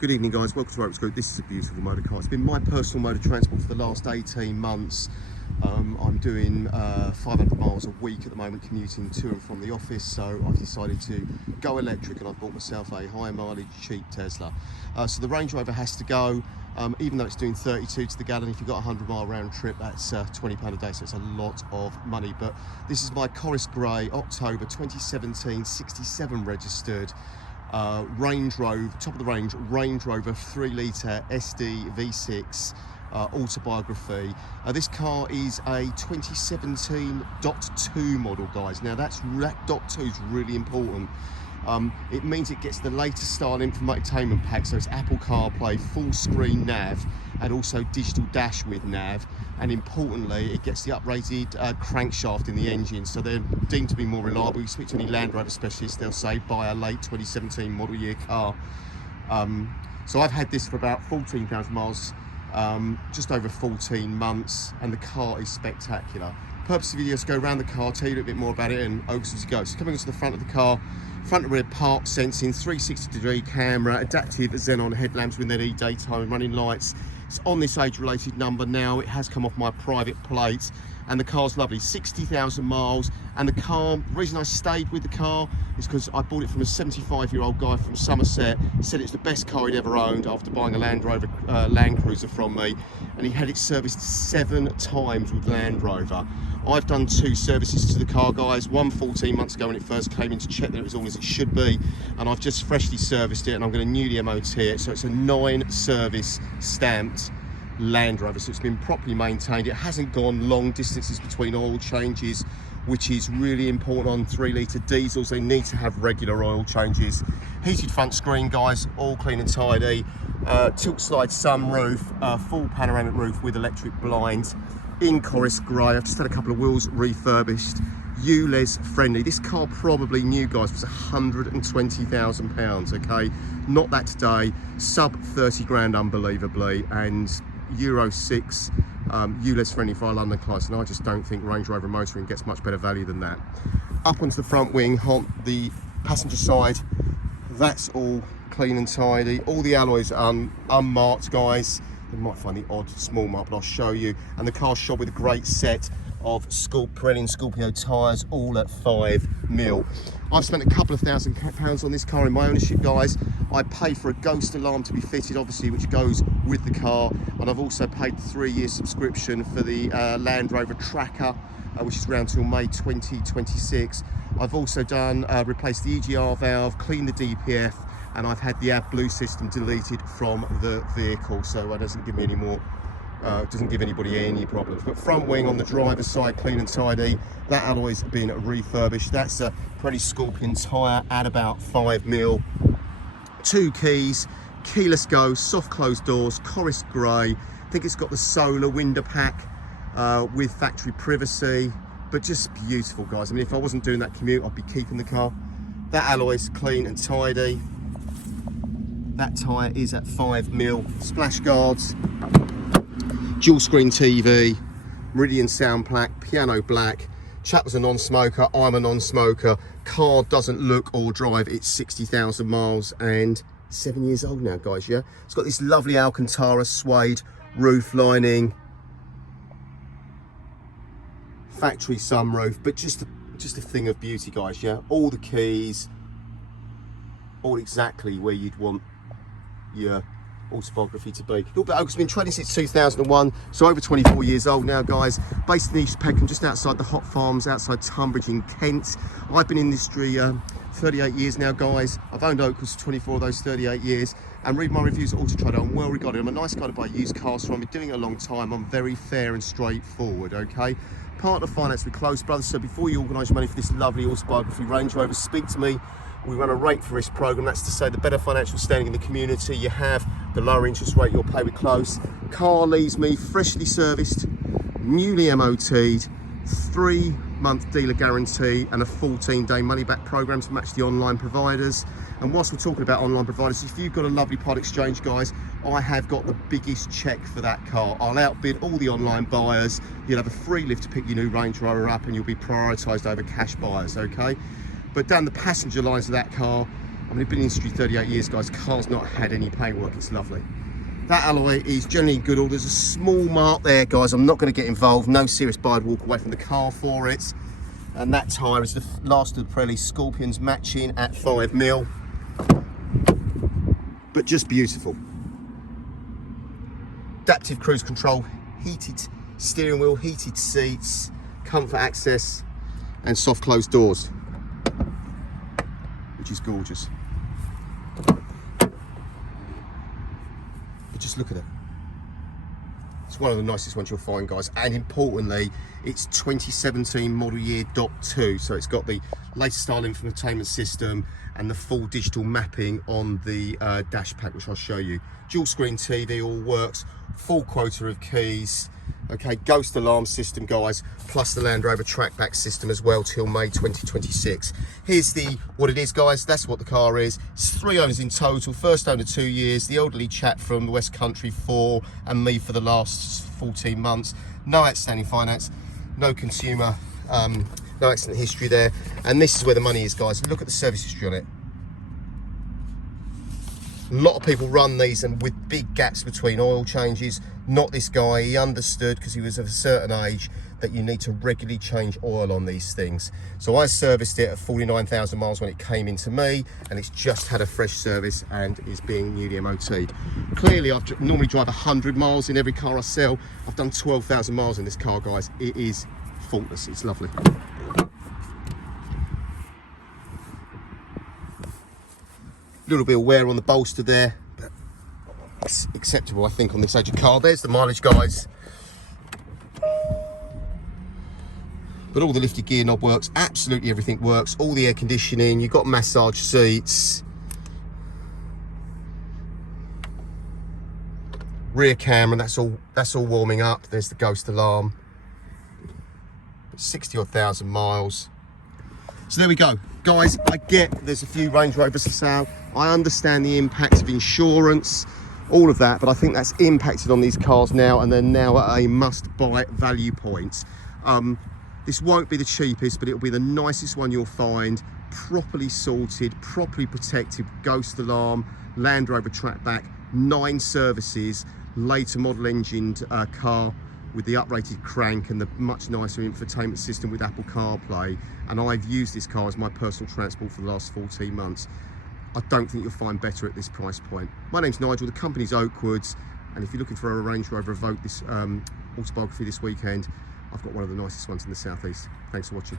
Good evening guys, welcome to Rover Group. This is a beautiful motor car. It's been my personal mode of transport for the last 18 months. I'm doing 500 miles a week at the moment, commuting to and from the office, so I've decided to go electric and I've bought myself a high mileage cheap Tesla. So the Range Rover has to go, even though it's doing 32 to the gallon. If you've got a 100-mile round trip, that's £20 a day, so it's a lot of money. But this is my Corris Grey, October 2017, 67 registered. Range Rover, top of the range, Range Rover 3-litre SDV6 Autobiography. This car is a 2017.2 model, guys. Now that .2 is really important. It means it gets the latest style infotainment pack, so it's Apple CarPlay, full screen nav, and also digital dash with nav. And importantly, it gets the uprated crankshaft in the engine, so they're deemed to be more reliable. You speak to any Land Rover specialist, they'll say buy a late 2017 model year car. So I've had this for about 14,000 miles, just over 14 months, and the car is spectacular. Purpose of the video is to go around the car, tell you a little bit more about it, and as you go. So coming onto the front of the car, front and rear park sensing, 360-degree camera, adaptive xenon headlamps with LED daytime running lights. It's on this age-related number now. It has come off my private plate, and the car's lovely. 60,000 miles, and the car, the reason I stayed with the car is because I bought it from a 75-year-old guy from Somerset. He said it's the best car he'd ever owned after buying a Land Rover Land Cruiser from me, and he had it serviced 7 times with Land Rover. I've done 2 services to the car, guys. One 14 months ago when it first came in to check that it was all as it should be, and I've just freshly serviced it, and I'm going to newly MOT it. So it's a 9 service stamped Land Rover, so it's been properly maintained. It hasn't gone long distances between oil changes, which is really important on 3-litre diesels. They need to have regular oil changes. Heated front screen, guys, all clean and tidy. Tilt slide sunroof, full panoramic roof with electric blinds. In Corris Grey. I've just had a couple of wheels refurbished. ULEZ friendly. This car probably new, guys, was £120,000, okay? Not that today. Sub 30 grand unbelievably, and Euro 6 ULEZ friendly for our London clients, and I just don't think Range Rover Motoring gets much better value than that. Up onto the front wing, on the passenger side, that's all clean and tidy. All the alloys unmarked, guys. You might find the odd small mark, but I'll show you. And the car's shot with a great set of Pirelli Scorpio tyres, all at 5mm. I've spent a couple of £1,000 on this car in my ownership, guys. I pay for a ghost alarm to be fitted, obviously, which goes with the car, and I've also paid the 3-year subscription for the Land Rover Tracker, which is around till May 2026. I've also done replaced the EGR valve, cleaned the DPF, and I've had the AdBlue system deleted from the vehicle, so it doesn't give me any more, doesn't give anybody any problems. But front wing on the driver's side, clean and tidy. That alloy's been refurbished. That's a Pirelli Scorpion tyre at about 5mm. 2 keys, keyless go, soft closed doors, Corris Grey. I think it's got the solar window pack with factory privacy, but just beautiful, guys. I mean, if I wasn't doing that commute, I'd be keeping the car. That alloy's clean and tidy. That tyre is at 5mm. Splash guards, dual screen TV, Meridian sound plaque, piano black. Chap was a non-smoker, I'm a non-smoker. Car doesn't look or drive, it's 60,000 miles and 7 years old now, guys, yeah? It's got this lovely Alcantara suede roof lining, factory sunroof, but just a thing of beauty, guys, yeah? All the keys, all exactly where you'd want your Autobiography to be. It's been trading since 2001, so over 24 years old now, guys. Based in East Peckham, just outside the Hot Farms, outside Tunbridge in Kent. I've been in the industry 38 years now, guys. I've owned Opals for 24 of those 38 years, and read my reviews at Auto Trader. I'm well regarded. I'm a nice guy to buy used cars from. I've been doing it a long time. I'm very fair and straightforward, okay? Partner finance with close brothers, so before you organise your money for this lovely Autobiography Range Rover, speak to me. We run a rate for risk program. That's to say the better financial standing in the community you have, the lower interest rate you'll pay with close. Car leaves me freshly serviced, newly MOT'd, 3-month dealer guarantee, and a 14-day money back program to match the online providers. And whilst we're talking about online providers, if you've got a lovely part exchange, guys, I have got the biggest check for that car. I'll outbid all the online buyers. You'll have a free lift to pick your new Range Rover up, and you'll be prioritised over cash buyers, okay? But down the passenger lines of that car, I mean, I've been in the industry 38 years, guys. Car's not had any paintwork. It's lovely. That alloy is generally in good order. There's a small mark there, guys. I'm not going to get involved. No serious buy. I'd walk away from the car for it. And that tyre is the last of the Pirelli Scorpions, matching at 5mm. But just beautiful. Adaptive cruise control, heated steering wheel, heated seats, comfort access, and soft closed doors, which is gorgeous. But just look at it. It's one of the nicest ones you'll find, guys, and importantly, it's 2017 model year .2, so it's got the latest style infotainment system and the full digital mapping on the dash pack, which I'll show you. Dual screen TV, all works, full quota of keys, okay, ghost alarm system, guys, plus the Land Rover trackback system as well till May 2026. Here's what it is, guys. That's what the car is. It's 3 owners in total. First owner 2 years, the elderly chap from the West Country 4, and me for the last 14 months. No outstanding finance, no consumer, no accident history there. And this is where the money is, guys. Look at the service history on it. A lot of people run these and with big gaps between oil changes. Not this guy. He understood, because he was of a certain age, that you need to regularly change oil on these things. So I serviced it at 49,000 miles when it came into me, and it's just had a fresh service and is being newly MOT'd. Clearly, I normally drive 100 miles in every car I sell. I've done 12,000 miles in this car, guys. It is faultless. It's lovely. Little bit of wear on the bolster there, but it's acceptable, I think, on this age of car. There's the mileage, guys. But all the lifted gear knob works, absolutely everything works. All the air conditioning, you've got massage seats. Rear camera, that's all warming up. There's the ghost alarm. 60-odd thousand miles. So there we go. Guys, I get there's a few Range Rovers for sale. I understand the impact of insurance, all of that, but I think that's impacted on these cars now, and they're now at a must-buy value point. This won't be the cheapest, but it'll be the nicest one you'll find. Properly sorted, properly protected, ghost alarm, Land Rover trackback, 9 services, later model engined car with the uprated crank and the much nicer infotainment system with Apple CarPlay. And I've used this car as my personal transport for the last 14 months. I don't think you'll find better at this price point. My name's Nigel, the company's Oakwoods, and if you're looking for a Range Rover Evoque this autobiography this weekend, I've got one of the nicest ones in the southeast. Thanks for watching.